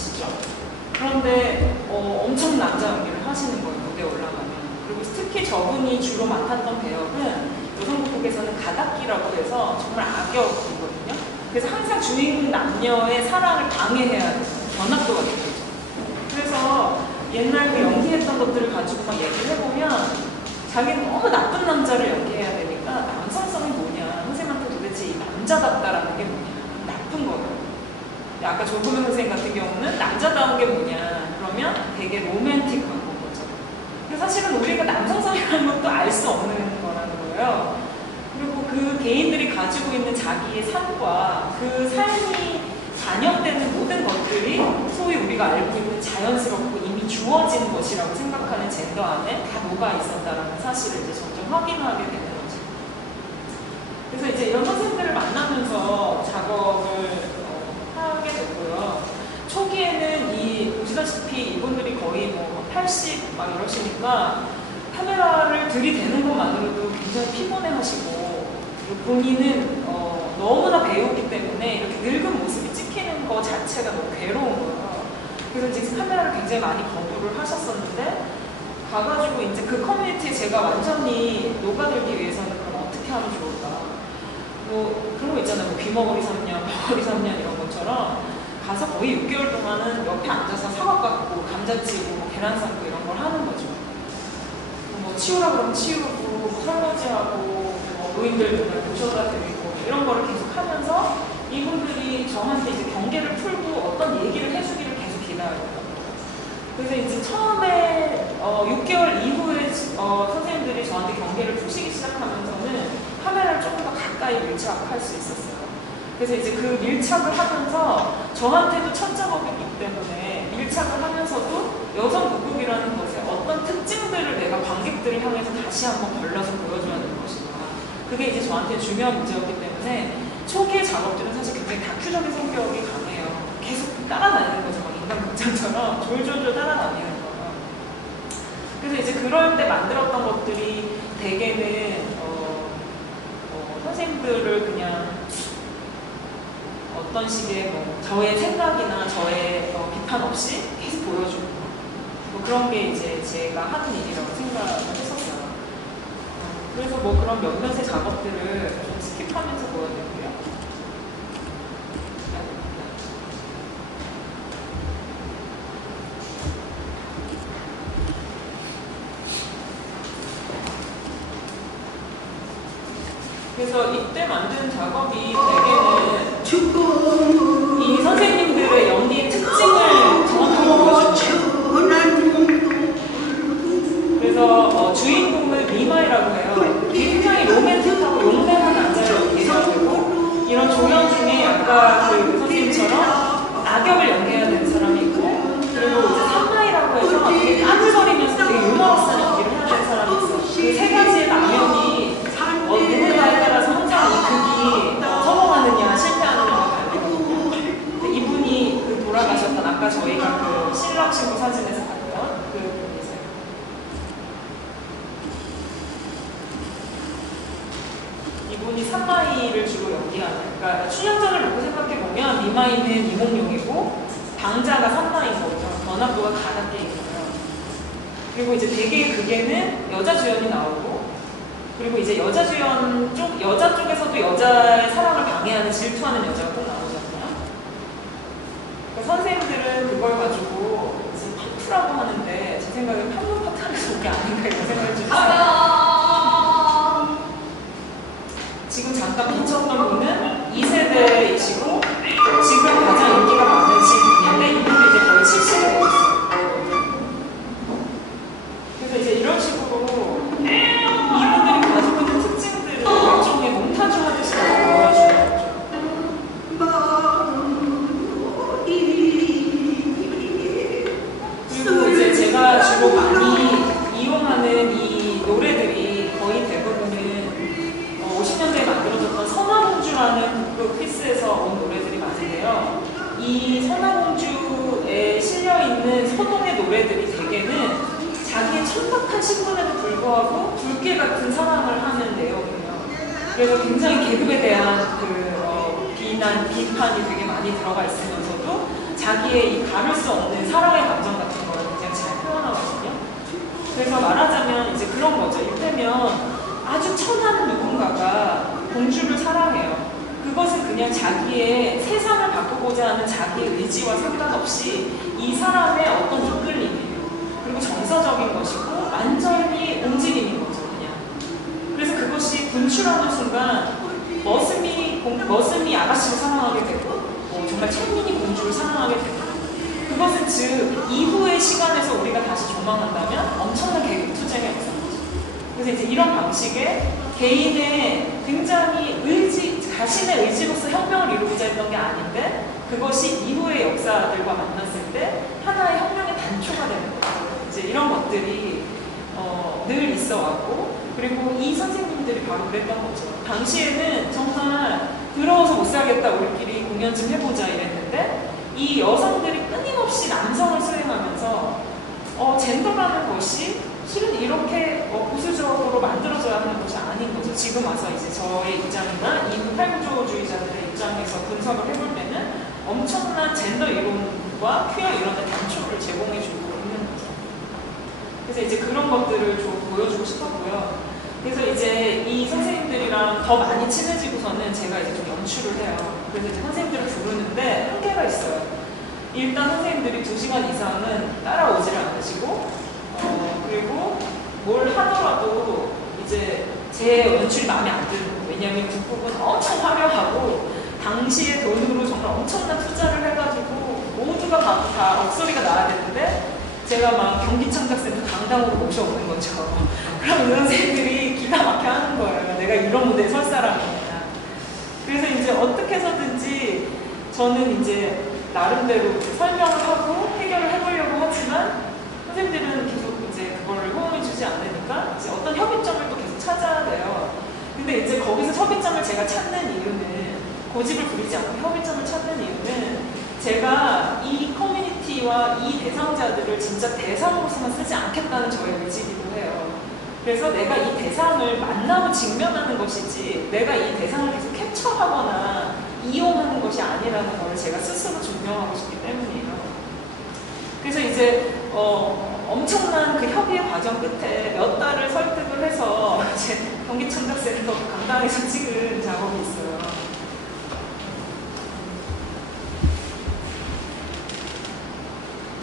아시죠? 그런데 엄청 남자 연기를 하시는 거예요, 무대에 올라가면. 그리고 특히 저분이 주로 맡았던 배역은 여성극에서는 가닥기라고 해서 정말 악역이거든요. 그래서 항상 주인공 남녀의 사랑을 방해해야 돼요. 견학도가 되는 거죠. 그래서 옛날 그 연기했던 것들을 가지고 막 얘기를 해보면 자기는 너무 나쁜 남자를 연기해야 되니까 남성성이 뭐냐, 선생님한테 도대체 이 남자답다라는 게 뭐냐, 나쁜 거예요. 아까 조금영 선생님 같은 경우는 남자다운 게 뭐냐 그러면 되게 로맨틱한 거죠. 근데 사실은 우리가 남성성이라는 것도 알 수 없는 거라는 거예요. 그리고 그 개인들이 가지고 있는 자기의 삶과 그 삶이 반영되는 모든 것들이 소위 우리가 알고 있는 자연스럽고 이미 주어진 것이라고 생각하는 젠더 안에 다 녹아 있었다라는 사실을 이제 점점 확인하게 되는 거죠. 그래서 이제 이런 선생님들을 만나면서 작업을 하게 됐고요. 초기에는 보시다시피 이분들이 거의 뭐 80 막 이러시니까 카메라를 들이대는 것만으로도 굉장히 피곤해 하시고, 본인은 너무나 배우기 때문에 이렇게 늙은 모습이 찍히는 거 자체가 너무 괴로운 거예요. 그래서 이제 카메라를 굉장히 많이 거부를 하셨었는데, 가가지고 이제 그 커뮤니티에 제가 완전히 녹아들기 위해서는 그럼 어떻게 하면 좋을까? 뭐 그런 거 있잖아요. 뭐 귀머거리 3년, 머거리 3년 이런 것처럼 가서 거의 6개월 동안은 옆에 앉아서 사과 깎고 감자치고 계란 삶고 이런 걸 하는 거죠. 뭐 치우라 그러면 치우고, 뭐 설거지하고, 뭐 노인들 정말 모셔다 드리고 이런 거를 계속 하면서 이분들이 저한테 이제 경계를 풀고 어떤 얘기를 해주기를 계속 기다려요. 그래서 이제 처음에 6개월 이후에 선생님들이 저한테 경계를 푸시기 시작하면서는 카메라를 조금 더 가까이 밀착할 수 있었어요. 그래서 이제 그 밀착을 하면서 저한테도 첫 작업이기 때문에 밀착을 하면서도 여성 무극이라는 것의 어떤 특징들을 내가 관객들을 향해서 다시 한번 걸러서 보여줘야 되는 것인가. 그게 이제 저한테 중요한 문제였기 때문에 초기의 작업들은 사실 굉장히 다큐적인 성격이 강해요. 계속 따라다니는 거죠. 막 인간극장처럼 졸졸졸 따라다니는 거예요. 그래서 이제 그럴 때 만들었던 것들이 대개는 선생님들을 그냥 어떤 식의 저의 생각이나 저의 비판 없이 계속 보여주고 뭐 그런 게 이제 제가 하는 일이라고 생각을 했었어요. 그래서 뭐 그런 몇몇의 작업들을 좀 스킵하면서 보여드릴게요. 그래서 이때 만든 작업이 대개는 이 선생님들의 연기의 특징을 정확하게 보여주죠. 그래서 주인공을 미마이라고 해요. 굉장히 로맨틱하고 용맹한 남자를 연기해야 되고, 이런 조연 중에 아까 그 선생님처럼 악역을 연기해야 되는 사람이 있고, 그리고 이제 산마이라고 해서 되게 까불거리면서 되게 유머러스한 연기를 해야 되는 사람이 있어요. 그 세 가지의 남역이 누군가에 따라서 항상 이 극이 성공하느냐 실패하느냐가 달리거든요. 이분이 그 돌아가셨던 아까 저희가 그 신랑 신부 사진에서 봤던 그 분이세요. 이분이 산마이를 주로 연기하는, 그러니까 출연자를 놓고 생각해보면 미마이는 이몽룡이고 방자가 산마이인 거죠. 변화도가 가닥게인 거예요. 그리고 이제 대개 극에는 여자 주연이 나오고, 그리고 이제 여자 주연 쪽, 여자 쪽에서도 여자의 사랑을 방해하는 질투하는 여자가 꼭 나오잖아요. 그러니까 선생님들은 그걸 가지고 무슨 파투라고 하는데 제 생각엔 판문 파트하는 게 아닌가 이런 생각을 좀 했어요. 지금 잠깐 비쳤던 분은 2세대이시고 지금 가장 인기가 많으신 분인데 이분도 이제 거의 70대 됐어요. 그래서 이제 이런 식으로 이분들이 가지고 있는 특징들을 일종의 몽타주 하듯이 보여주는 거죠. 그리고 이제 제가 주로 많이 이용하는 이 노래들이 거의 대부분은 50년대에 만들어졌던 선화공주라는 그 피스에서 온 노래들이 많은데요. 이 선화공주에 실려있는 소동의 노래들이 대개는 자기의 천박한 신분에도 불구하고 불길 같은 사랑을 하는 내용이에요. 그래서 굉장히 계급에 대한 비난이 되게 많이 들어가 있으면서도 자기의 이 다룰 수 없는 사랑의 감정 같은 거를 굉장히 잘 표현하거든요. 그래서 말하자면 이제 그런 거죠. 이를테면 아주 천한 누군가가 공주를 사랑해요. 그것은 그냥 자기의 세상을 바꾸고자 하는 자기의 의지와 상관없이 이 사람의 어떤 이끌림이에요. 그리고 정서적인 것이고 완전히 움직임인 거죠, 그냥. 그래서 그것이 분출하는 순간 머슴이 아가씨를 사랑하게 되고 정말 천민이 공주를 사랑하게 되고 그것은 즉 이후의 시간에서 우리가 다시 조망한다면 엄청난 계급 투쟁의 역사인 거죠. 그래서 이제 이런 방식의 개인의 굉장히 자신의 의지로서 혁명을 이루고자 했던 게 아닌데 그것이 이후의 역사들과 만났을 때 하나의 혁명의 단초가 되는 거죠. 이제 이런 것들이 늘 있어 왔고 그리고 이 선생님들이 바로 그랬던 거죠. 당시에는 정말 더러워서 못 살겠다 우리끼리 공연 좀 해보자 이랬는데 이 여성들이 끊임없이 남성을 수행하면서 젠더라는 것이 실은 이렇게 보수적으로 만들어져야 하는 것이 아닌 거죠. 지금 와서 이제 저의 입장이나 이후 탈구조주의자들의 입장에서 분석을 해볼 때는 엄청난 젠더 이론과 퀴어 이론의 단초를 제공해주고 있는 거죠. 그래서 이제 그런 것들을 좀 보여주고 싶었고요. 그래서 이제 이 선생님들이랑 더 많이 친해지고서는 제가 이제 좀 연출을 해요. 그래서 이제 선생님들을 부르는데 한계가 있어요. 일단 선생님들이 2시간 이상은 따라오지를 않으시고 그리고 뭘 하더라도 이제 제 연출이 마음에 안 드는 거예요. 왜냐하면 북극은 엄청 화려하고 당시의 돈으로 정말 엄청난 투자를 해가지고 모두가 다 억소리가 나야 되는데 제가 막 경기창작센터 강당으로 모셔오는 거죠. 그럼 그 선생님들이 기가 막혀 하는 거예요. 내가 이런 무대에 설 사람이냐. 그래서 이제 어떻게 해서든지 저는 이제 나름대로 설명을 하고 해결을 해보려고 하지만 선생님들은 계속 이제 그거를 호응해주지 않으니까 이제 어떤 협의점을 또 계속 찾아야 돼요. 근데 이제 거기서 협의점을 제가 찾는 이유는 고집을 부리지 않고 협의점을 찾는 이유는 제가 이 커뮤니티와 이 대상자들을 진짜 대상으로서만 쓰지 않겠다는 저의 의지이기도 해요. 그래서 내가 이 대상을 만나고 직면하는 것이지 내가 이 대상을 계속 캡처하거나 이용하는 것이 아니라는 걸 제가 스스로 증명하고 싶기 때문이에요. 그래서 이제 엄청난 그 협의의 과정 끝에 몇 달을 설득을 해서 제 경기창작센터 강당에서 찍은 작업이 있어요.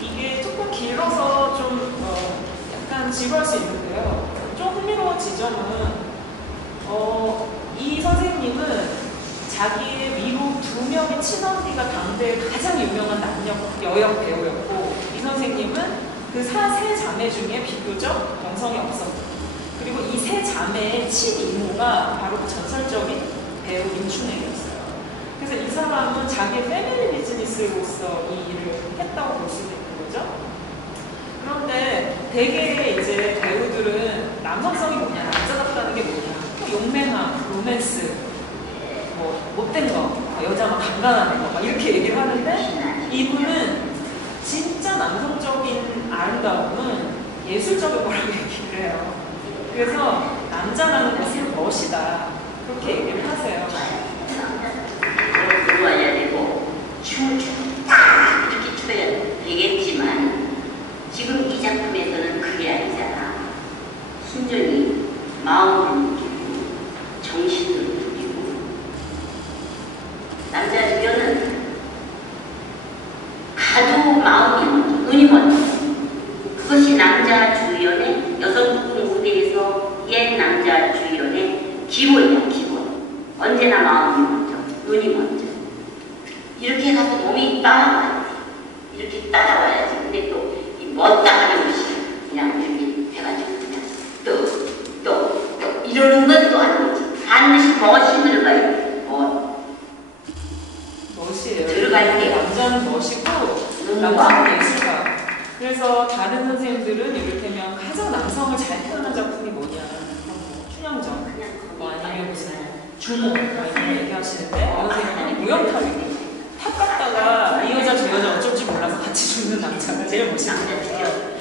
이게 조금 길어서 좀 약간 지루할 수 있는데요. 좀 흥미로운 지점은 이 선생님은 자기의 위로 2명의 친언니가 당대의 가장 유명한 남녀 여역 배우였고 이 선생님은 그 세 자매 중에 비교적 영성이 없었고 그리고 이 세 자매의 친이모가 바로 그 전설적인 배우 민춘행이었어요. 그래서 이 사람은 자기의 패밀리 비즈니스로서 이 일을 했다고 볼 수도 있는 거죠. 그런데 대개 이제 배우들은 남성성이 뭐냐, 남자답다는 게 뭐냐, 용맹함, 로맨스, 못된 거, 여자 막 강간하는 거, 막 이렇게 얘기를 하는데 이분은 진짜 남성적인 아름다움은 예술적인 거라고 얘기를 해요. 그래서 남자라는 것은 멋이다. 그렇게 얘기를 하세요. 들어와야 되고 춤을 딱 이렇게 춰야 되겠지만 지금 이 작품에서는 그게 아니잖아. 순전히 마음을 느끼고 정신을 느끼고 남자 주연은 가도 마음이 먼저, 눈이 먼저. 그것이 남자 주연의 여성국 무대에서 옛 남자 주연의 기본이야, 기본. 언제나 마음이 먼저, 눈이 먼저. 이렇게 가서 몸이 따라와야지. 이렇게 따라와야지. 근데 또 이 멋다 하는 것이 그냥 이렇게 해가지고 그냥 또 이러는 건 또 아니지. 반드시 멋있는 거야. 멋이에요. 들어갈 때 남자는 멋이고 남자는 예술가. 그래서 다른 선생님들은 이를테면 가장 남성을 잘 표현한 작품이 뭐냐, 춘향전, 아니면 무슨 주모 이런 얘기하시는데 선생님이 무용탑이고 탑 갔다가 이 여자 저 여자 어쩔 줄 몰라서 같이 죽는 남자가 제일 멋있는 거예요.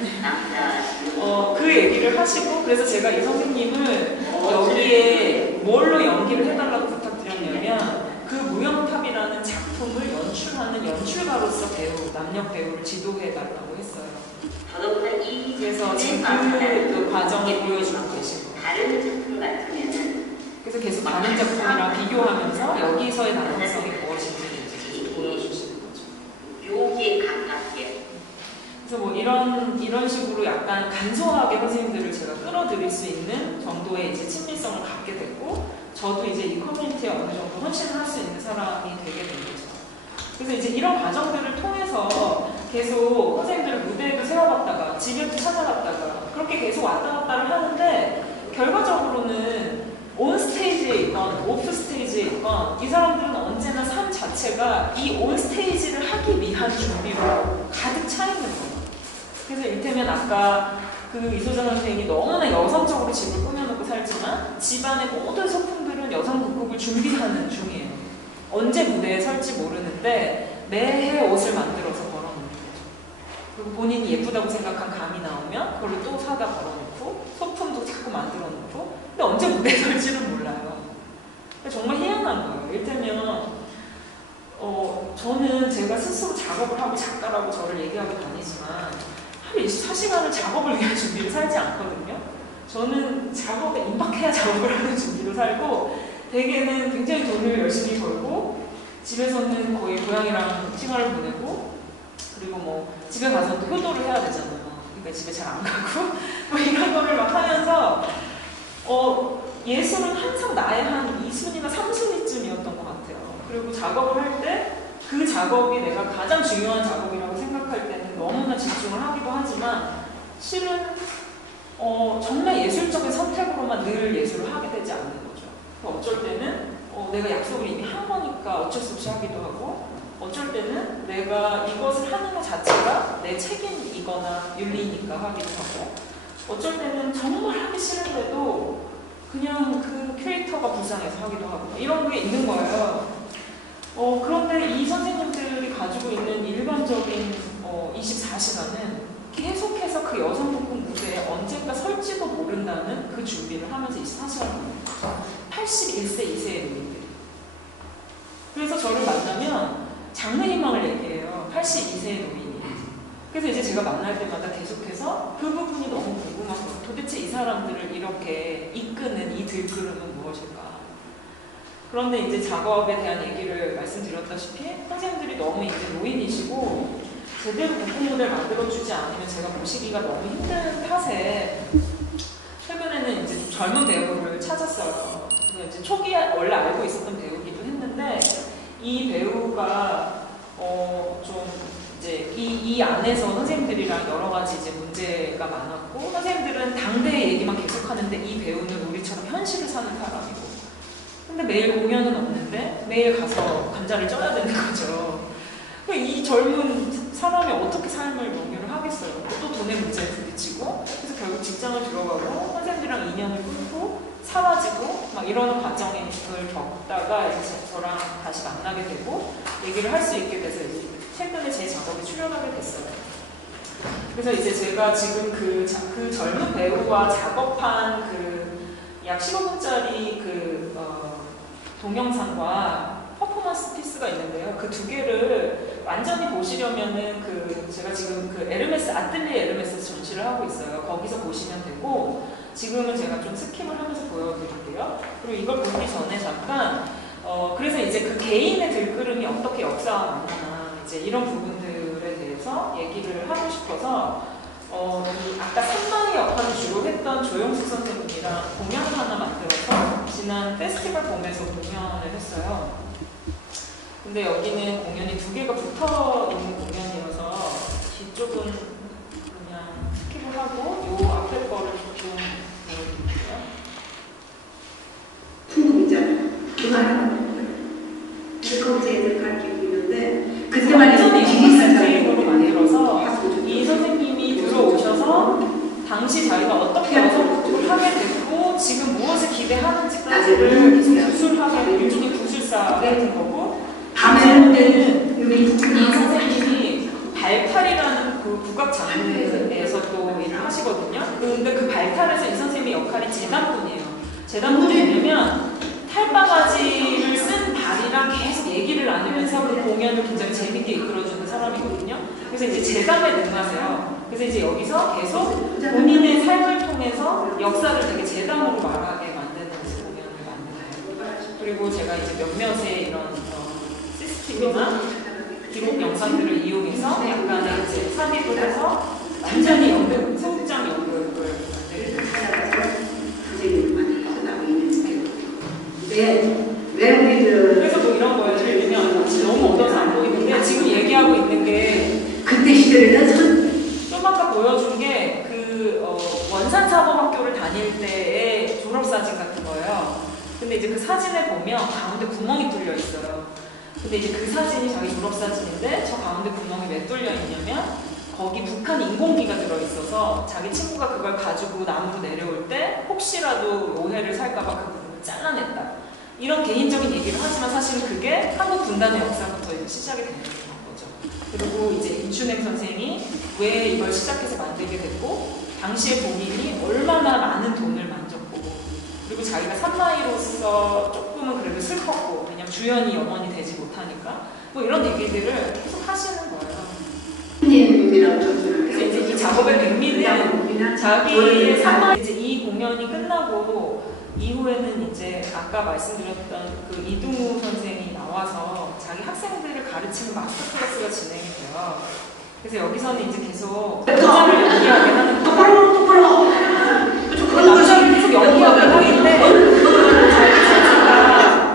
그 얘기를 하시고 그래서 제가 이 선생님을 여기에 뭘로 연기를 해달라고 부탁드렸냐면 그 무영탑이라는 작품을 연출하는 연출가로서 배우, 남녀 배우를 지도해달라고 했어요. 더더군다나 이 그래서 지금 그 과정을 보여주고 계시고 다른 작품 같으면은 그래서 계속 다른 작품이랑 비교하면서 여기서의 다양성이 무엇인지 이제 보여주시는 거죠. 묘기에 가깝게. 그래서 뭐 이런 식으로 약간 간소하게 선생님들을 제가 끌어들일 수 있는 정도의 이제 친밀성을 갖게 됐고, 저도 이제 이 커뮤니티에 어느 정도 헌신을 할 수 있는 사람이 되게 된 거죠. 그래서 이제 이런 과정들을 통해서 계속 선생님들을 무대에도 세워봤다가 집에도 찾아갔다가 그렇게 계속 왔다 갔다를 하는데, 결과적으로는 온 스테이지에 있건 오프 스테이지에 있건 이 사람들은 언제나 삶 자체가 이 온 스테이지를 하기 위한 준비로 가득 차 있는 거예요. 그래서 이를테면 아까 그 이소정 선생님이 너무나 여성적으로 집을 꾸며놓고 살지만 집안의 모든 소품들은 여성 극복을 준비하는 중이에요. 언제 무대에 설지 모르는데 매해 옷을 만들어서 걸어놓는 거죠. 그리고 본인이 예쁘다고 생각한 감이 나오면 그걸로 또 사다 걸어놓고 소품도 자꾸 만들어놓고, 근데 언제 무대에 설지는 몰라요. 정말 희한한 거예요. 이를테면 저는 제가 스스로 작업을 하고 작가라고 저를 얘기하고 다니지만 하루 24시간을 작업을 위한 준비를 살지 않거든요. 저는 작업에 임박해야 작업을 하는 준비로 살고, 대개는 굉장히 돈을 열심히 벌고 집에서는 거의 고양이랑 시간을 보내고, 그리고 뭐 집에 가서 또 효도를 해야 되잖아요. 그러니까 집에 잘 안 가고 뭐 이런 거를 막 하면서 예술은 항상 나의 한 2순위나 3순위쯤이었던 것 같아요. 그리고 작업을 할 때 그 작업이 내가 가장 중요한 작업이라고 생각할 때는 너무나 집중을 하기도 하지만, 실은 정말 예술적인 선택으로만 늘 예술을 하게 되지 않는 거죠. 어쩔 때는 내가 약속을 이미 한 거니까 어쩔 수 없이 하기도 하고, 어쩔 때는 내가 이것을 하는 것 자체가 내 책임이거나 윤리니까 하기도 하고, 어쩔 때는 정말 하기 싫은데도 그냥 그 캐릭터가 불쌍해서 하기도 하고, 이런 게 있는 거예요. 그런데 이 선생님들이 가지고 있는 일반적인 24시간은 계속해서 그 여성 복근 무대에 언젠가 설지도 모른다는 그 준비를 하면서 24시간을 하는 거죠. 81세, 2세의 노인들이. 그래서 저를 만나면 장래희망을 얘기해요. 82세의 노인이. 그래서 이제 제가 만날 때마다 계속해서 그 부분이 너무 궁금한 거예요. 도대체 이 사람들을 이렇게 이끄는 이 들끓음은 무엇일까? 그런데 이제 작업에 대한 얘기를 말씀드렸다시피 선생님들이 너무 이제 노인이시고 제대로 복근 모델 만들어주지 않으면 제가 모시기가 너무 힘든 탓에 최근에는 이제 좀 젊은 배우를 찾았어요. 그래서 이제 초기에 원래 알고 있었던 배우기도 했는데, 이 배우가 좀 이제 이 안에서 선생님들이랑 여러 가지 이제 문제가 많았고, 선생님들은 당대의 얘기만 계속하는데 이 배우는 우리처럼 현실을 사는 사람이고, 근데 매일 공연은 없는데 매일 가서 감자를 쪄야 되는 거죠. 이 젊은 사람이 어떻게 삶을 영위를 하겠어요. 또 돈의 문제에 부딪히고, 그래서 결국 직장을 들어가고 선생님들이랑 인연을 끊고 사라지고 막 이러는 과정을 겪다가 이제 저랑 다시 만나게 되고 얘기를 할 수 있게 돼서 이제 최근에 제 작업에 출연하게 됐어요. 그래서 이제 제가 지금 그 젊은 배우와 작업한 그 약 15분짜리 동영상과 퍼포먼스 피스가 있는데요. 그 두 개를 완전히 보시려면은 제가 지금 에르메스, 아틀리에 에르메스에서 전시를 하고 있어요. 거기서 보시면 되고, 지금은 제가 좀 스킵을 하면서 보여드릴게요. 그리고 이걸 보기 전에 잠깐, 그래서 이제 그 개인의 들끓음이 어떻게 역사와 만나나, 이제 이런 부분들에 대해서 얘기를 하고 싶어서, 아까 산마의 역할을 주로 했던 조영숙 선생님이랑 공연을 하나 만들어서 지난 페스티벌 봄에서 공연을 했어요. 근데 여기는 공연이 두 개가 붙어 있는 공연이어서 뒤쪽은 그냥 스킵을 하고 요 앞에 거를 좀 보여드릴게요. 풍금이잖아요. 그거 하나 거기서 애들 가르치고 있는데 그때만 해도 디지털로 만들어서 이 선생님이 들어오셔서 당시 자기가 어떻게 여성복을 하게 됐고 지금 무엇을 기대하는지까지를 계속 구술하게, 일종의 구술사 같은 거고, 밤에는 이 선생님이 발탈이라는 그 국악 장르에서 또 일을 하시거든요. 근데 그 발탈에서 이 선생님의 역할이 재단분이에요. 재단분이 뭐냐면 탈바가지를 쓴 발이랑 그래서 그 공연을 굉장히 재밌게 이끌어주는 사람이거든요. 그래서 이제 재담에 능하세요. 그래서 이제 여기서 계속 본인의 삶을 통해서 역사를 되게 재담으로 말하게 만드는 공연을 만들어요. 그리고 제가 이제 몇몇의 이런 CCTV나 기록 영상들을 이용해서 약간의 이제 삽입을 해서 완전히 연극, 소극장 연극을 그래서 뭐 이런 거예요. 예를 들면 너무 얻어서 안 보이는데 지금 얘기하고 있는 게 그때 시절에는 좀 아까 보여준 게 그 원산사범학교를 다닐 때의 졸업사진 같은 거예요. 근데 이제 그 사진을 보면 가운데 구멍이 뚫려 있어요. 근데 이제 그 사진이 자기 졸업사진인데 저 가운데 구멍이 왜 뚫려 있냐면 거기 북한 인공기가 들어있어서 자기 친구가 그걸 가지고 남으로 내려올 때 혹시라도 오해를 살까봐 그 부분을 잘라냈다. 이런 개인적인 얘기를 하지만 사실은 그게 한국 분단의 역사부터 이제 시작이 되는 거죠. 그리고 이제 임춘행 선생이 왜 이걸 시작해서 만들게 됐고 당시에 본인이 얼마나 많은 돈을 만졌고 그리고 자기가 산마이로서 조금은 그래도 슬펐고 왜냐면 주연이 영원히 되지 못하니까 뭐 이런 얘기들을 계속 하시는 거예요. 그래서 이제 이 작업의 백미는 자기의 산마이 이제 이 공연이 끝나고 이후에는 이제 아까 말씀드렸던 그 이동우 선생이 나와서 자기 학생들을 가르치는 마스터 클래스가 진행이 돼요. 그래서 여기서는 이제 계속 남자를 연기하게 하는 거예요. 그 남자를 계속 연기하게 하는데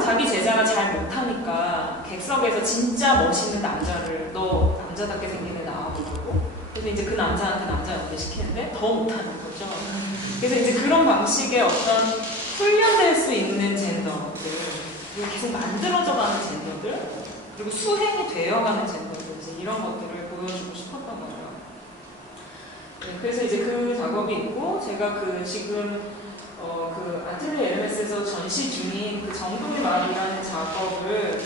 자기 제자가 잘 못하니까 객석에서 진짜 멋있는 남자를 너 남자답게 생긴 애 나와보고 그래서 이제 그 남자한테 남자 연기 시키는데 더 못하는 거죠. 그래서 이제 그런 방식의 어떤 훈련될 수 있는 젠더들 그리고 계속 만들어져가는 젠더들 그리고 수행이 되어가는 젠더들 이런 것들을 보여주고 싶었던 거예요. 네, 그래서 이제 그 작업이 있고 제가 그 지금 그 아틀리에 에르메스에서 전시 중인 그 정동의 말이라는 작업을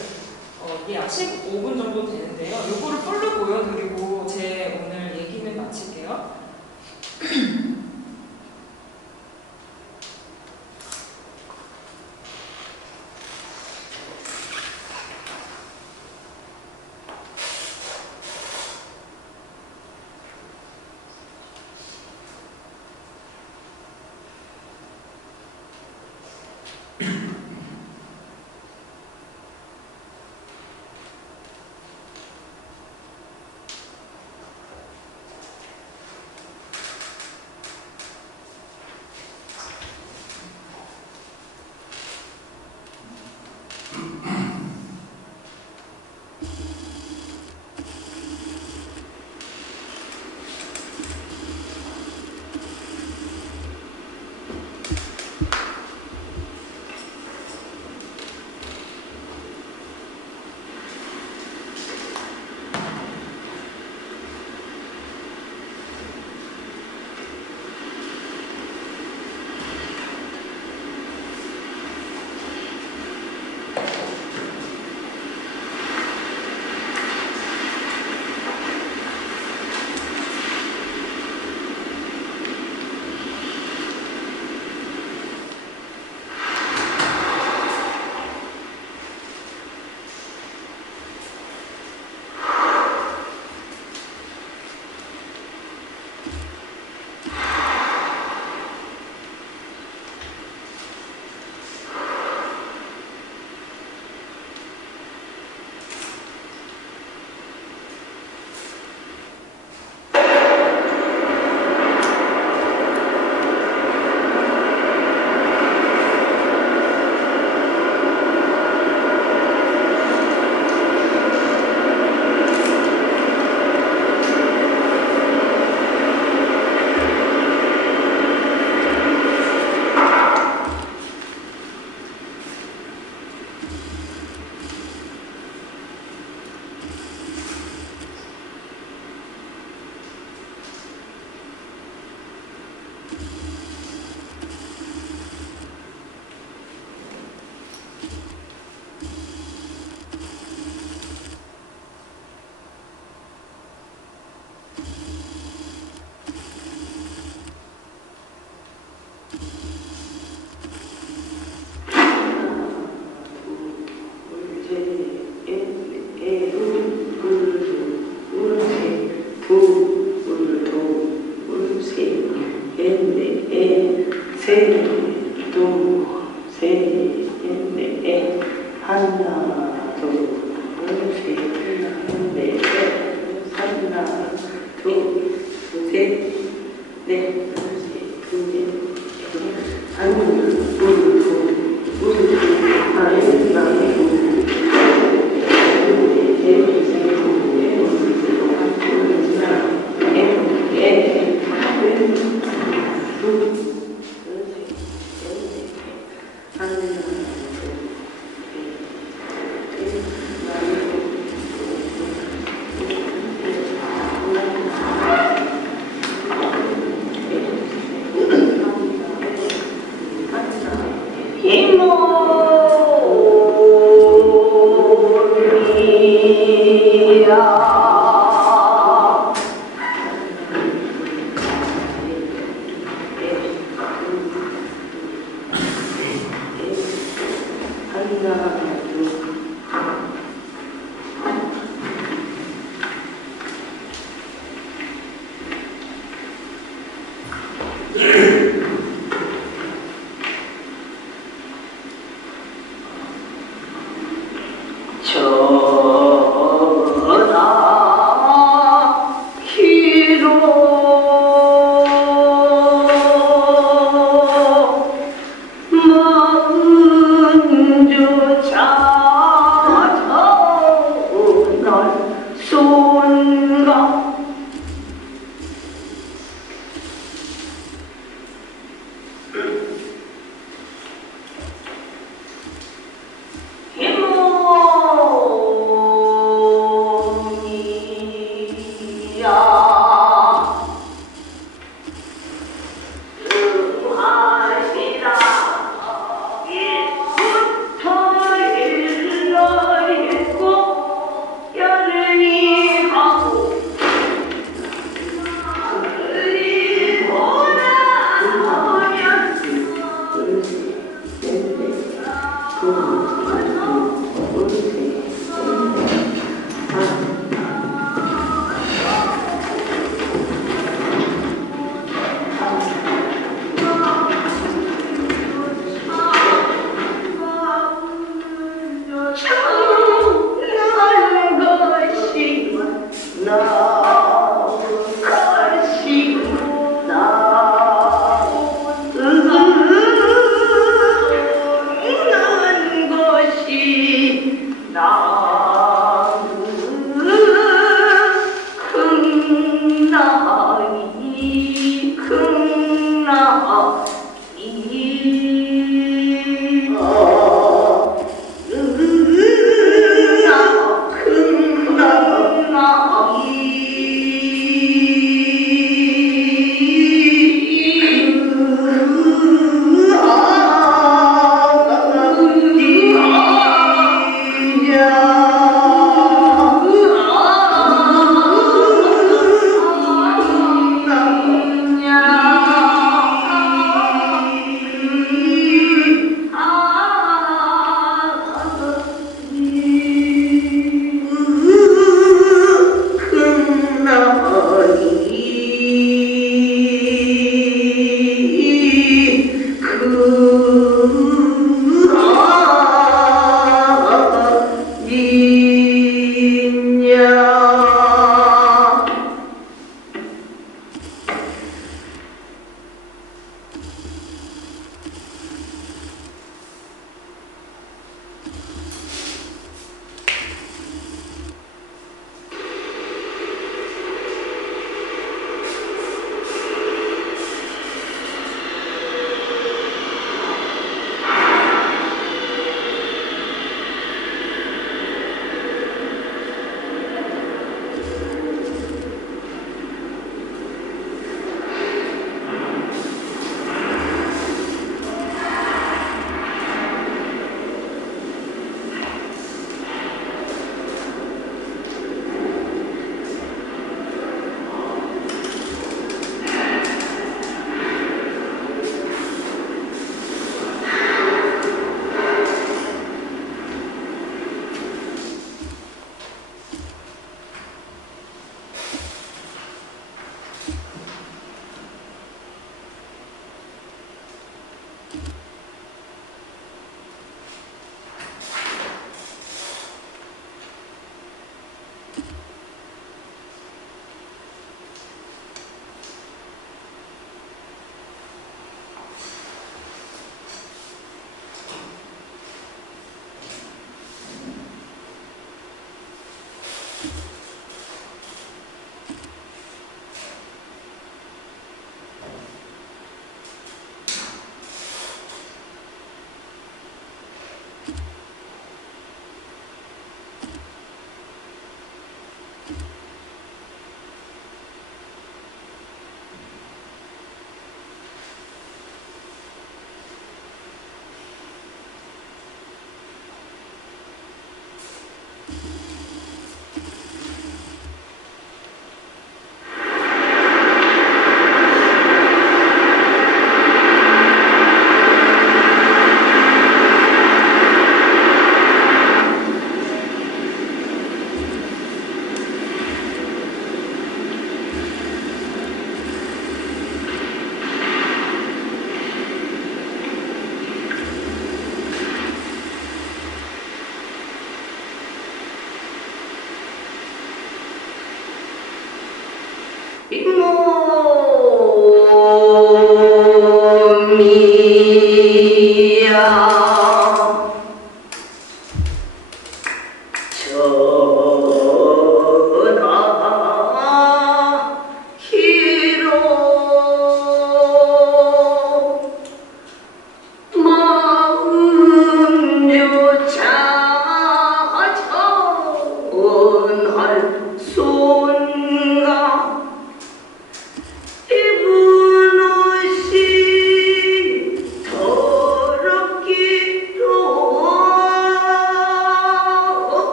이게 약 15분 정도 되는데요. 요거를 풀로 보여드리고 제 오늘 얘기는 마칠게요. 하나, 둘, 셋, 넷, 하나, 둘, 셋, 넷,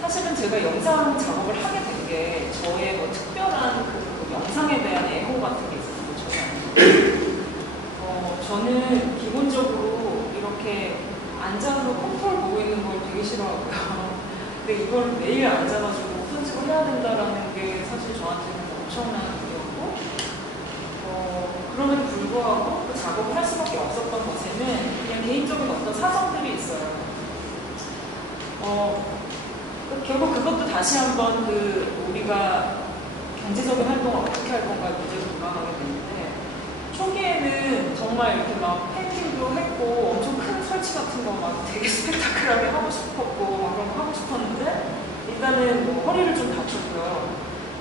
사실은 제가 영상 작업을 하게 된 게 저의 뭐 특별한 그 영상에 대한 애호 같은 게 있었던 거죠. 저는 기본적으로 이렇게 앉아서 컴퓨터를 보고 있는 걸 되게 싫어하고요. 근데 이걸 매일 앉아가지고 편집을 해야 된다라는 게 사실 저한테는 엄청난 일이었고, 그럼에도 불구하고 그 작업을 할 수밖에 없었던 것에는 그냥 개인적인 어떤 사정들이 있어요. 결국 그것도 다시 한번 우리가 경제적인 활동을 어떻게 할 건가에 문제로 돌아가게 되는데, 초기에는 정말 이렇게 막 페인팅도 했고 엄청 큰 설치 같은 거 막 되게 스펙타클하게 하고 싶었고 막 그런 거 하고 싶었는데, 일단은 뭐 허리를 좀 다쳤고요.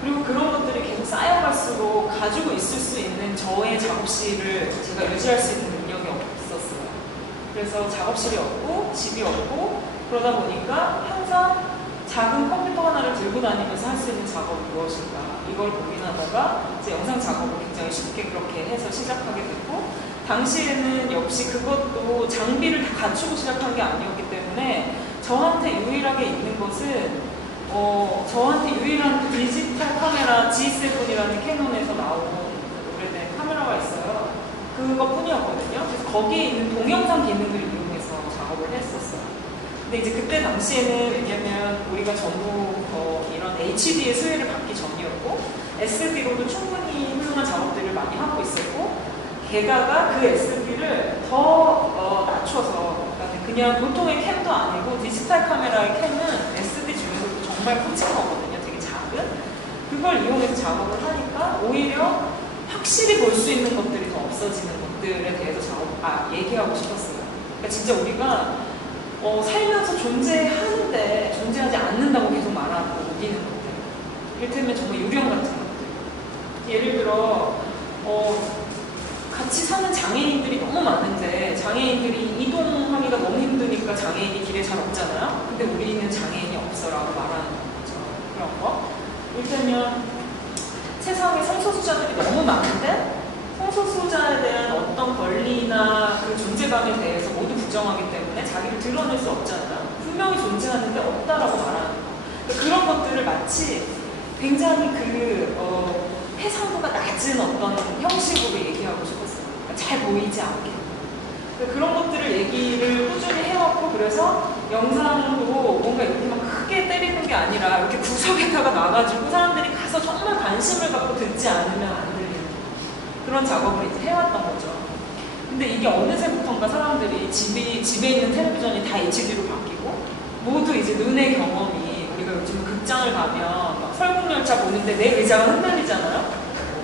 그리고 그런 것들이 계속 쌓여갈수록 가지고 있을 수 있는 저의 작업실을 제가 유지할 수 있는 능력이 없었어요. 그래서 작업실이 없고 집이 없고 그러다 보니까 항상 작은 컴퓨터 하나를 들고 다니면서 할 수 있는 작업이 무엇일까, 이걸 고민하다가 이제 영상 작업을 굉장히 쉽게 그렇게 해서 시작하게 됐고, 당시에는 역시 그것도 장비를 다 갖추고 시작한 게 아니었기 때문에 저한테 유일하게 있는 것은 저한테 유일한 디지털 카메라 G7이라는 캐논에서 나온 오래된 카메라가 있어요. 그것뿐이었거든요. 그래서 거기에 있는 동영상 기능을 이용해서 작업을 했었어요. 근데 이제 그때 당시에는, 왜냐면 우리가 전부 이런 HD의 수혜를 받기 전이었고 SD로도 충분히 훌륭한 작업들을 많이 하고 있었고, 게다가 그 SD를 더 낮춰서, 그냥 보통의 캠도 아니고 디지털 카메라의 캠은 SD 중에서도 정말 꽂힌 거거든요. 되게 작은. 그걸 이용해서 작업을 하니까 오히려 확실히 볼 수 있는 것들이 더 없어지는 것들에 대해서 얘기하고 싶었어요. 그러니까 진짜 우리가 살면서 존재하는데 존재하지 않는다고 계속 말하고 우기는 것들, 이를테면 정말 유령 같은 것들, 예를 들어 같이 사는 장애인들이 너무 많은데 장애인들이 이동하기가 너무 힘드니까 장애인이 길에 잘 없잖아요. 근데 우리는 장애인이 없어라고 말하는 거죠. 그런 거. 이를테면 세상에 성소수자들이 너무 많은데 성소수자에 대한 어떤 권리나 그 존재감에 대해서 모두 부정하기 때문에 자기를 드러낼 수 없잖아요. 분명히 존재하는데 없다라고 말하는 거. 그러니까 그런 것들을 마치 굉장히 해상도가 낮은 어떤 형식으로 얘기하고 싶었어요. 그러니까 잘 보이지 않게. 그러니까 그런 것들을 얘기를 꾸준히 해왔고, 그래서 영상으로 뭔가 이렇게 막 크게 때리는 게 아니라 이렇게 구석에다가 놔가지고 사람들이 가서 정말 관심을 갖고 듣지 않으면 안 들리는 그런 작업을 이제 해왔던 거죠. 근데 이게 어느새부턴가 사람들이 집에 있는 텔레비전이 다 HD로 바뀌고 모두 이제 눈의 경험이 우리가 요즘 극장을 가면 막 설국열차 보는데 내 의자가 흔들리잖아요.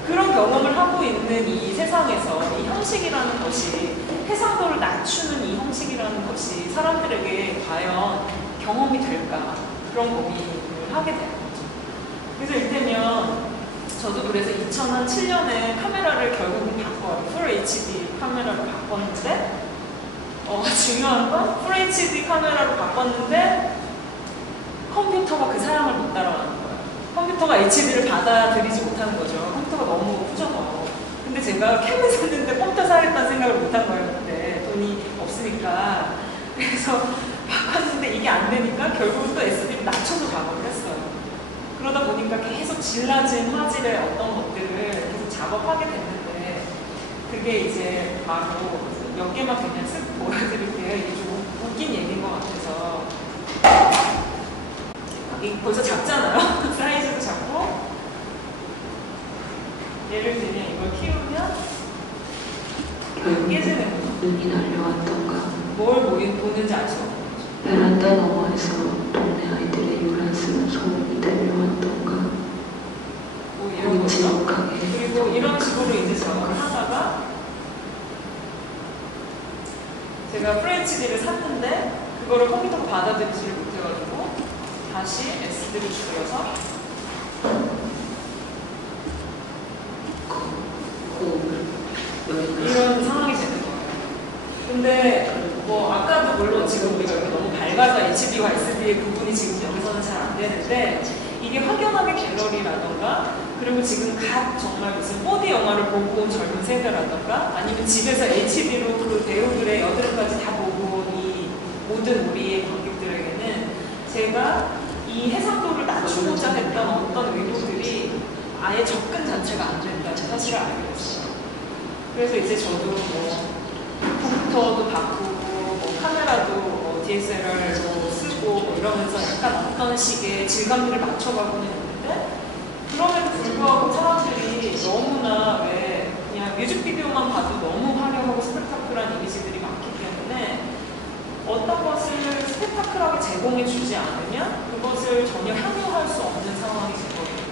그런 경험을 하고 있는 이 세상에서 이 형식이라는 것이 해상도를 낮추는 이 형식이라는 것이 사람들에게 과연 경험이 될까 그런 고민을 하게 되는 거죠. 그래서 이를테면 저도 그래서 2007년에 카메라를 결국은 바꿔요. 풀 HD 카메라로 바꿨는데 중요한 건 풀 HD 카메라로 바꿨는데 컴퓨터가 그 사양을 못 따라가는 거예요. 컴퓨터가 HD를 받아들이지 못하는 거죠. 컴퓨터가 너무 후져서. 근데 제가 캠을 샀는데 컴퓨터 사야겠다는 생각을 못한 거예요. 그때 돈이 없으니까. 그래서 바꿨는데 이게 안 되니까 결국은 또 SD를 낮춰서 작업을 했어요. 그러다 보니까 계속 질 낮은 화질의 어떤 것들을 계속 작업하게 됐는데 그게 이제 바로 몇 개만 그냥 쓱 보여드릴게요. 이게 좀 웃긴 얘기인 것 같아서. 이게 벌써 작잖아요. 사이즈도 작고. 예를 들면 이걸 키우면 깨지는 거죠. 눈이 날려왔던가. 뭘 보는지 알 수가 없는 거죠. 베란다 너머에서 동네 아이들의 요란스러운 소음이 들려왔던가. 뭐 이런 거죠. 지독하게. 그리고 이런 식으로 이제 작업을 하다가 제가 FHD를 샀는데 그거를 컴퓨터가 받아들이지를 못해가지고 다시 SD를 줄여서 이런 상황이 되는 거예요. 근데 뭐 아까도 물론 지금 우리가 여기 너무 밝아서 HD와 SD의 구분이 지금 여기서는 잘 안 되는데 이게 확연하게 갤러리라던가 그리고 지금 각 정말 무슨 4D 영화를 보고 온 젊은 세대라던가 아니면 집에서 HD로 그 배우들의 여드름까지 다 보고 온 이 모든 우리의 관객들에게는 제가 이 해상도를 낮추고자 했던 어떤 의도들이 아예 접근 자체가 안 된다는 사실을 알게 됐어요. 그래서 이제 저도 뭐 컴퓨터도 바꾸고 뭐 카메라도 DSLR도 쓰고 뭐 이러면서 약간 어떤 식의 질감들을 맞춰가고는 있는데 그럼에도 불구하고 사람들이 너무나 왜 그냥 뮤직비디오만 봐도 너무 화려하고 스펙타클한 이미지들이 많기 때문에 어떤 것을 스펙타클하게 제공해 주지 않으면 그것을 전혀 향유할 수 없는 상황이 되거든요.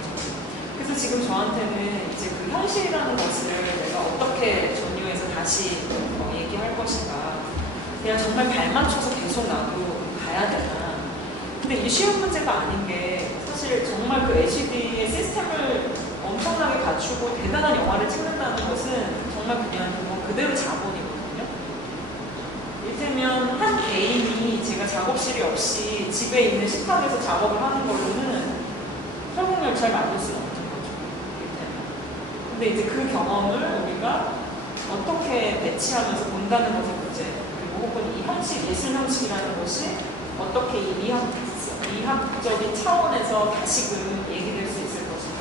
그래서 지금 저한테는 이제 그 현실이라는 것을 내가 어떻게 전유해서 다시 얘기할 것인가. 그냥 정말 발 맞춰서 계속 나도 가야 되나. 근데 이게 쉬운 문제가 아닌 게 사실 정말 그 HD의 시스템을 엄청나게 갖추고 대단한 영화를 찍는다는 것은 정말 그냥 그대로 자본이거든요. 이를테면 한 개인이 제가 작업실이 없이 집에 있는 식탁에서 작업을 하는 걸로는 설국열차를 만들 수는 없는 거죠. 이를테면. 근데 이제 그 경험을 우리가 어떻게 배치하면서 본다는 것의 문제, 그리고 혹은 이 형식, 예술 형식이라는 것이 어떻게 이 미학적인 차원에서 다시금 얘기될 수 있을 것인가.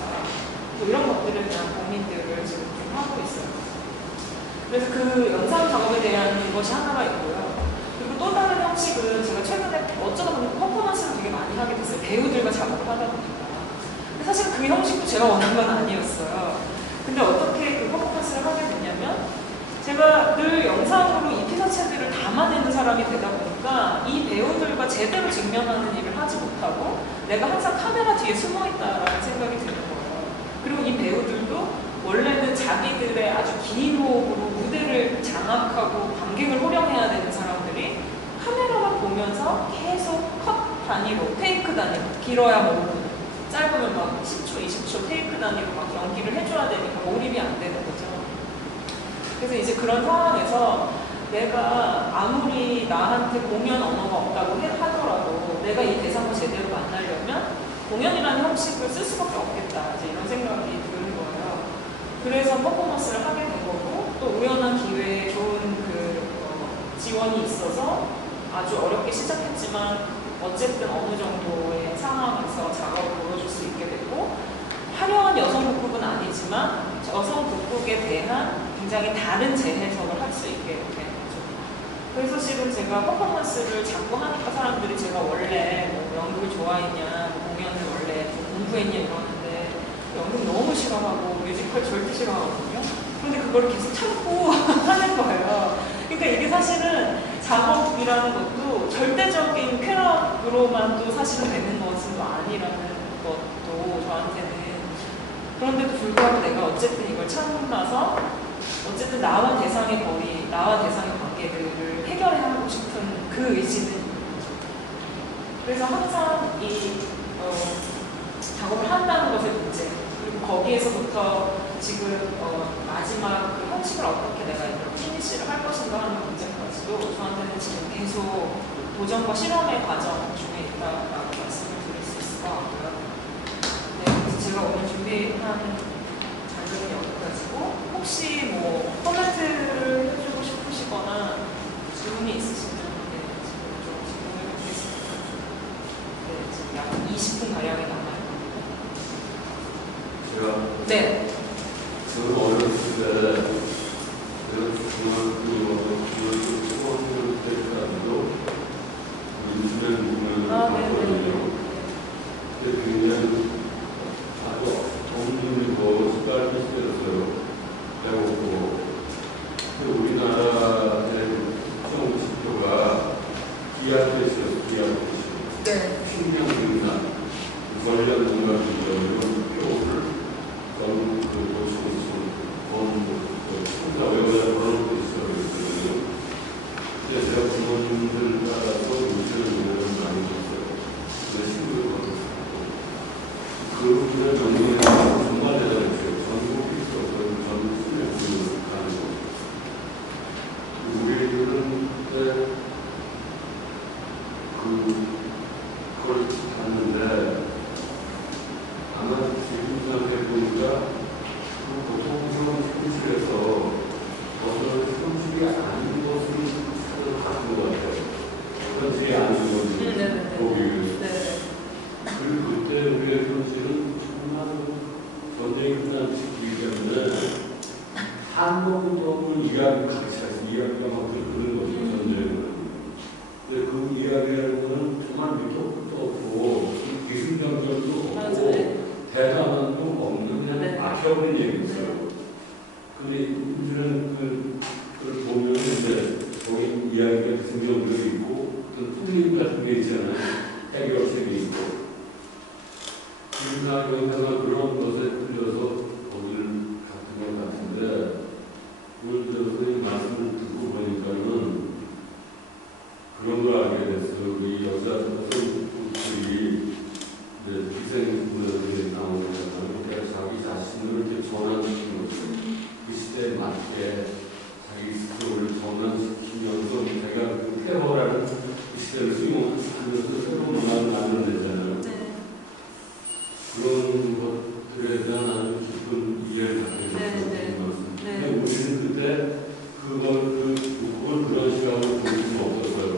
뭐 이런 것들에 대한 고민들을 지금 좀 하고 있어요. 그래서 그 영상 작업에 대한 것이 하나가 있고요. 그리고 또 다른 형식은 제가 최근에 어쩌다 보니까 퍼포먼스를 되게 많이 하게 됐어요. 배우들과 작업을 하다 보니까. 근데 사실 그 형식도 제가 원한 건 아니었어요. 근데 어떻게 그 퍼포먼스를 하게 됐냐면 제가 늘 영상으로 이 피사체들을 담아내는 사람이 되다 보니까 이 배우들과 제대로 직면하는 일을 하지 못하고 내가 항상 카메라 뒤에 숨어있다라는 생각이 드는 거예요. 그리고 이 배우들도 원래는 자기들의 아주 긴 호흡으로 무대를 장악하고 관객을 호령해야 되는 사람들이 카메라만 보면서 계속 컷 단위로, 테이크 단위로, 길어야 뭐 5분, 짧으면 막 10초, 20초 테이크 단위로 막 연기를 해줘야 되니까 몰입이 안 되는 거죠. 그래서 이제 그런 상황에서 내가 아무리 나한테 공연 언어가 없다고 하더라도 내가 이 대상을 제대로 만나려면 공연이라는 형식을 쓸 수밖에 없겠다. 이제 이런 생각이 드는 거예요. 그래서 퍼포먼스를 하게 된 거고 또 우연한 기회에 좋은 지원이 있어서 아주 어렵게 시작했지만 어쨌든 어느 정도의 상황에서 작업을 보여줄 수 있게 됐고 화려한 여성 북극은 아니지만 여성 북극에 대한 굉장히 다른 재해석을 할 수 있게 된 거죠. 그래서 지금 제가 퍼포먼스를 자꾸 하니까 사람들이 제가 원래 뭐 연극을 좋아했냐, 공연을 원래 좀 공부했냐 이러는데 연극 너무 싫어하고 뮤지컬 절대 싫어하거든요. 그런데 그걸 계속 참고 하는 거예요. 그러니까 이게 사실은 작업이라는 것도 절대적인 쾌락으로만 또 사실은 되는 것은 또 아니라는 것도 저한테는. 그런데도 불구하고 내가 어쨌든 이걸 참아서 어쨌든 나와 대상의 거리, 나와 대상의 관계들을 해결해야 하고 싶은 그 의지는 있는 거죠. 그래서 항상 이 작업을 한다는 것의 문제, 그리고 거기에서부터 지금 마지막 그 형식을 어떻게 내가 이걸 피니시를 할 것인가 하는 문제까지도 저한테는 지금 계속 도전과 실험의 과정 중에 있다라고 말씀을 드릴 수 있을 것 같고요. 네, 그래서 제가 오늘 준비한 자료는 여기까지고, 혹시 뭐 코멘트를 해주고 싶으시거나 질문이 있으시면 지금 좀 질문해 보겠습니다. 네, 지금 약 20분 가량이 남아요. 제가 네. 저는 어렸을 때 제가 중학교 초등학교 때까지도 인수면 공연을 봤거든요. 근데 그냥 아주 엄중하고 시간이 시들었어요. 배웠고. 근데 우리나라의 정치표가 기하도시였어요. 기하도시. 네. 식량이나 관련 뭔가 이런 표를 전국 그 도시고시 혼자 외국에 걸어놓고 있어요. 그래서 제가 부모님들 따라서 요새는 공연을 많이 했어요. 그래서 친구를 걸어놓고 그 분야 정리에 정말 대단했어요. 전국이 있어서 전국 수면 공연을 가는 거죠. 우리들은 그때 그걸 봤는데 아마 지금 생각해보니까 보통 스케치에서 어떤 형식이 아닌 것을 찾아서 바꾼 것 같아요. 현실이 아닌 것을 보기 위해서. 그리고 그때 우리의 현실은 정말 전쟁이 끝난 시기이기 때문에 한국적으로 이야기 같이 해서 이야기가 막 그런 거죠, 전쟁은. 근데 그 이야기라는 거는 정말 밑도 끝도 없고 기승전결도 없고 대단한 도 없는 그냥 막혀버린 얘기였어요. 근데 이제는 그걸 보면 이제 거기 이야기가 기승전결이 있고 어떤 풍림 같은 게 있잖아요. 해결책이 있고. 우리나라 여기다가 그런 것에 풀려서 거기를 갔던 것 같은데 오늘 선생님 말씀을 듣고 보니까는 그런 걸 알게 됐어요. 이 여자 선생님들이 희생문들이 나오는 거잖아요. 그러니까 자기 자신을 이렇게 전환시키는 거죠. 그 시대에 맞게 자기 스스로를 전환시키면서 자기가 그 테러라는 그 시대를 수용하면서 새로운 문화를 만들어내잖아요. 그런 것들에 대한 아주 깊은 이해를 갖게 됐어요. 근데 우리는 그때 그걸 그런 시각으로 볼 수는 없었어요.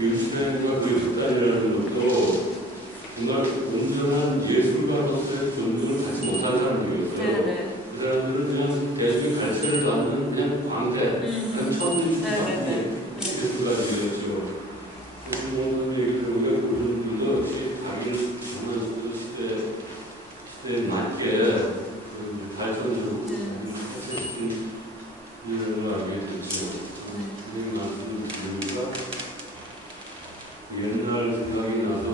일수행과 그 집단이라는 것도 정말 온전한 예술가로서의 존중을 갖지 못한 사람들이었어요. 그 사람들은 그냥 예술 갈채를 받는 그냥 광대, 그냥 천지주의 예술가들이었죠. 그런 얘기 때문에 그런 분도 역시 자기는 정말 시대에 맞게 발전으로 일을 하게 됐죠. 그 말씀을 들으니까 옛날 생각이 나서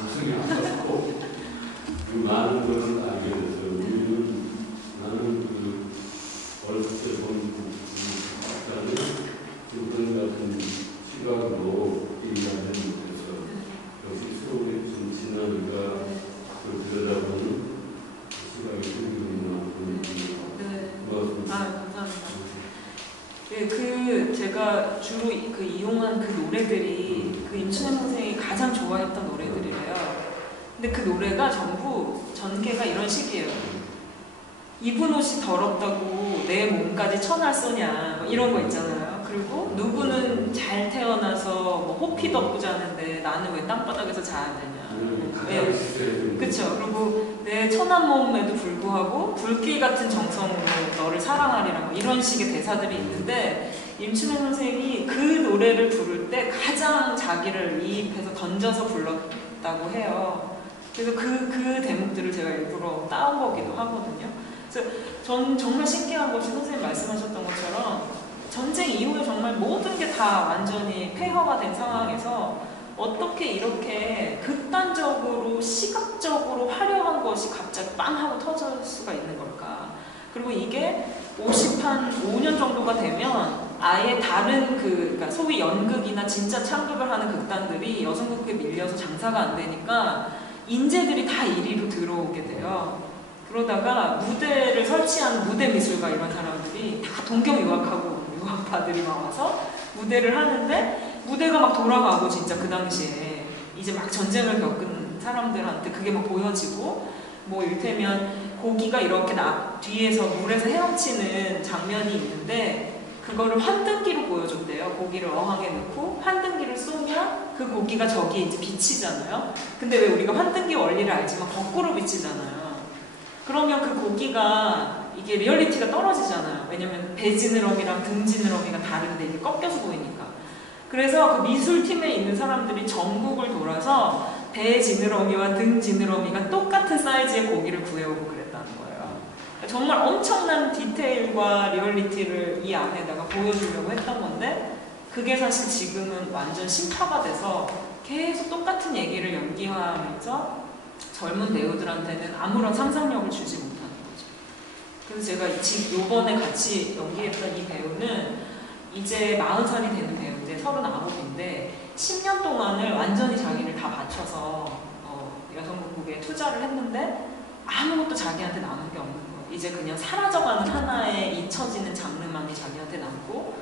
가슴이 아팠고 많은 것을 알게 됐어요. 나는 어렸을 때 본 작가는 그런 같은 시각으로 이해하지 못해서 역시 수업이 좀 지나니까 그걸 들여다보는 시각이 생기는구나 그런 느낌이 고맙습니다. 감사합니다. 네, 제가 주로 이용한 그 노래들이 그 임춘영 선생이 가장 좋아했던 노래들이래요. 근데 그 노래가 전부 전개가 이런 식이에요. 입은 옷이 더럽다고 내 몸까지 천할 쏘냐 뭐 이런 거 있잖아요. 그리고 누구는 잘 태어나서 뭐 호피 덮고 자는데 나는 왜 땅바닥에서 자야 되냐. 그쵸. 그리고 내 천한 몸에도 불구하고 불길 같은 정성으로 너를 사랑하리라 뭐 이런 식의 대사들이 있는데 임춘영 선생이 그 노래를 부를 때 가장 자기를 이입해서 던져서 불렀다고 해요. 그래서 그 대목들을 제가 일부러 따온 거기도 하거든요. 그래서 전 정말 신기한 것이 선생님 말씀하셨던 것처럼 전쟁 이후에 정말 모든 게 다 완전히 폐허가 된 상황에서 어떻게 이렇게 극단적으로 시각적으로 화려한 것이 갑자기 빵 하고 터질 수가 있는 걸까? 그리고 이게 55년 정도가 되면 아예 다른 그러니까 소위 연극이나 진짜 창극을 하는 극단들이 여성극에 밀려서 장사가 안 되니까 인재들이 다 이리로 들어오게 돼요. 그러다가 무대를 설치하는 무대 미술가 이런 사람들이 다 동경 유학하고 유학파들이 막 와서 무대를 하는데 무대가 막 돌아가고 진짜 그 당시에 이제 막 전쟁을 겪은 사람들한테 그게 막 보여지고 뭐 이를테면 고기가 이렇게 뒤에서 물에서 헤엄치는 장면이 있는데 그거를 환등기로 보여줬대요. 고기를 어항에 넣고 환등기를 쏘면 그 고기가 저기에 이제 비치잖아요. 근데 왜 우리가 환등기 원리를 알지만 거꾸로 비치잖아요. 그러면 그 고기가 이게 리얼리티가 떨어지잖아요. 왜냐면 배 지느러미랑 등 지느러미가 다른데 이게 꺾여서 보이니까. 그래서 그 미술팀에 있는 사람들이 전국을 돌아서 배 지느러미와 등 지느러미가 똑같은 사이즈의 고기를 구해오고 그랬다는 거예요. 정말 엄청난 디테일과 리얼리티를 이 안에다가 보여주려고 했던 건데 그게 사실 지금은 완전 심파가 돼서 계속 똑같은 얘기를 연기하면서 젊은 배우들한테는 아무런 상상력을 주지 못하는 거죠. 그래서 제가 지금 요번에 같이 연기했던 이 배우는 이제 40살이 되는 배우인데 39인데 10년 동안을 완전히 자기를 다 바쳐서 여성극에 투자를 했는데 아무것도 자기한테 남은 게 없는 거예요. 이제 그냥 사라져가는 하나의 잊혀지는 장르만이 자기한테 남고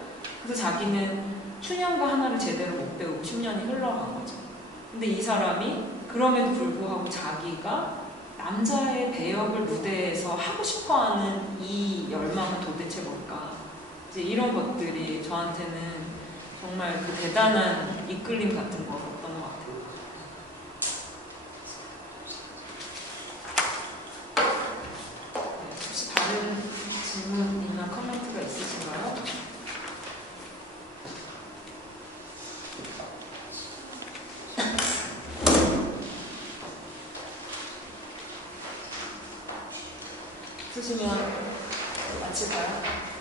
그래서 자기는 춘향과 하나를 제대로 못 배우고 10년이 흘러간 거죠. 근데 이 사람이 그럼에도 불구하고 자기가 남자의 배역을 무대에서 하고 싶어하는 이 열망은 도대체 뭘까? 이제 이런 것들이 저한테는 정말 그 대단한 이끌림 같은 거였던 것 같아요. 네, 혹시 다른 질문이나 코멘트가 있으신가요? 있으시면 마칠까요?